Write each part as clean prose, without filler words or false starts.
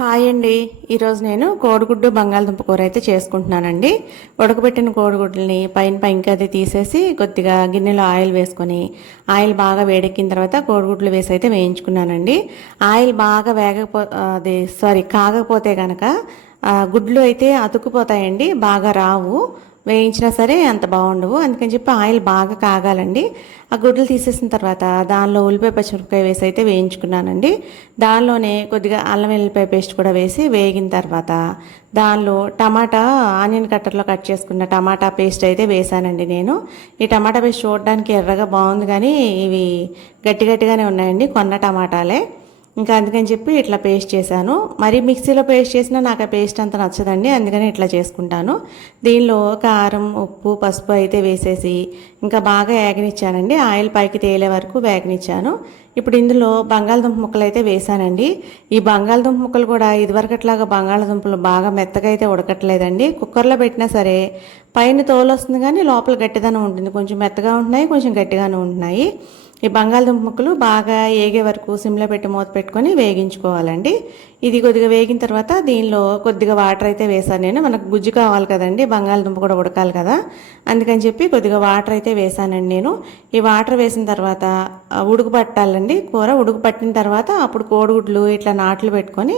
Hi అండి. ఈరోజు నేను కోడిగుడ్డు బంగాళదుంప కూర అయితే చేసుకుంటున్నానండి. ఉడకబెట్టిన కోడిగుడ్లని పైన పైకి అది తీసేసి కొద్దిగా గిన్నెలో ఆయిల్ వేసుకొని ఆయిల్ బాగా వేడెక్కిన తర్వాత కోడిగుడ్లు వేసి అయితే వేయించుకున్నానండి. ఆయిల్ బాగా కాగకపోతే కనుక గుడ్లు అయితే అతుక్కుపోతాయండి, బాగా రావు, వేయించినా సరే అంత బాగుండవు. అందుకని చెప్పి ఆయిల్ బాగా కాగాలండి. ఆ గుడ్లు తీసేసిన తర్వాత దానిలో ఉల్లిపాయ పచ్చిమిరపకాయ వేసి అయితే వేయించుకున్నానండి. దానిలోనే కొద్దిగా అల్లం వెల్లిపాయ పేస్ట్ కూడా వేసి వేగిన తర్వాత దానిలో టమాటా ఆనియన్ కట్టర్లో కట్ చేసుకున్న టమాటా పేస్ట్ అయితే వేసానండి. నేను ఈ టమాటా పేస్ట్ చూడడానికి ఎర్రగా బాగుంది, కానీ ఇవి గట్టి గట్టిగానే ఉన్నాయండి, కొన్న టమాటాలే. ఇంకా అందుకని చెప్పి ఇట్లా పేస్ట్ చేశాను. మరి మిక్సీలో పేస్ట్ చేసినా నాకు ఆ పేస్ట్ అంత నచ్చదండి, అందుకని ఇట్లా చేసుకుంటాను. దీనిలో కారం, ఉప్పు, పసుపు అయితే వేసేసి ఇంకా బాగా వేగనిచ్చానండి. ఆయిల్ పైకి తేలే వరకు వేగనిచ్చాను. ఇప్పుడు ఇందులో బంగాళదుంప ముక్కలు అయితే వేసానండి. ఈ బంగాళదుంప ముక్కలు కూడా ఇదివరకట్లాగా బంగాళదుంపలు బాగా మెత్తగా అయితే ఉడకట్లేదండి. కుక్కర్లో పెట్టినా సరే పైన తోలు వస్తుంది, కానీ లోపల గట్టిదనం ఉంటుంది. కొంచెం మెత్తగా ఉంటున్నాయి, కొంచెం గట్టిగానే ఉంటున్నాయి. ఈ బంగాళదుంప ముక్కలు బాగా ఏగే వరకు సిమ్లో పెట్టి మూత పెట్టుకొని వేగించుకోవాలండి. ఇది కొద్దిగా వేగిన తర్వాత దీనిలో కొద్దిగా వాటర్ అయితే వేసాను నేను. మనకు గుజ్జు కావాలి కదండి, బంగాళదుంప కూడా ఉడకాలి కదా, అందుకని చెప్పి కొద్దిగా వాటర్ అయితే వేసానండి నేను. ఈ వాటర్ వేసిన తర్వాత ఉడుకు పట్టాలండి. కూర ఉడుకు పట్టిన తర్వాత అప్పుడు కోడిగుడ్లు ఇట్లా నాట్లు పెట్టుకొని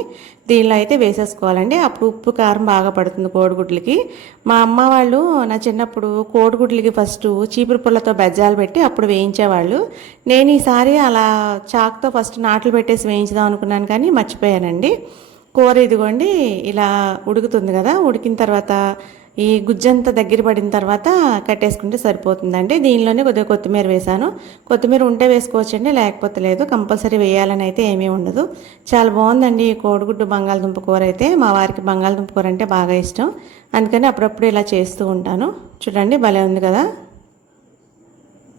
దీనిలో అయితే వేసేసుకోవాలండి. అప్పుడు ఉప్పు కారం బాగా పడుతుంది కోడిగుడ్లకి. మా అమ్మ వాళ్ళు నా చిన్నప్పుడు కోడిగుడ్లకి ఫస్ట్ చీపురు పుల్లతో బెజ్జాలు పెట్టి అప్పుడు వేయించేవాళ్ళు. నేను ఈసారి అలా చాక్తో ఫస్ట్ నాట్లు పెట్టేసి వేయించుదాం అనుకున్నాను, కానీ మర్చిపోయానండి. కూర ఇదిగోండి ఇలా ఉడుకుతుంది కదా, ఉడికిన తర్వాత ఈ గుజ్జంతా దగ్గర పడిన తర్వాత కట్టేసుకుంటే సరిపోతుందండి. దీనిలోనే కొద్దిగా కొత్తిమీర వేసాను. కొత్తిమీర ఉంటే వేసుకోవచ్చండి, లేకపోతే లేదు. కంపల్సరీ వేయాలని అయితే ఏమీ ఉండదు. చాలా బాగుందండి ఈ కోడిగుడ్డు బంగాళదుంప కూర అయితే. మా వారికి బంగాళదుంప కూర అంటే బాగా ఇష్టం, అందుకని అప్పుడప్పుడు ఇలా చేస్తూ ఉంటాను. చూడండి, భలే ఉంది కదా.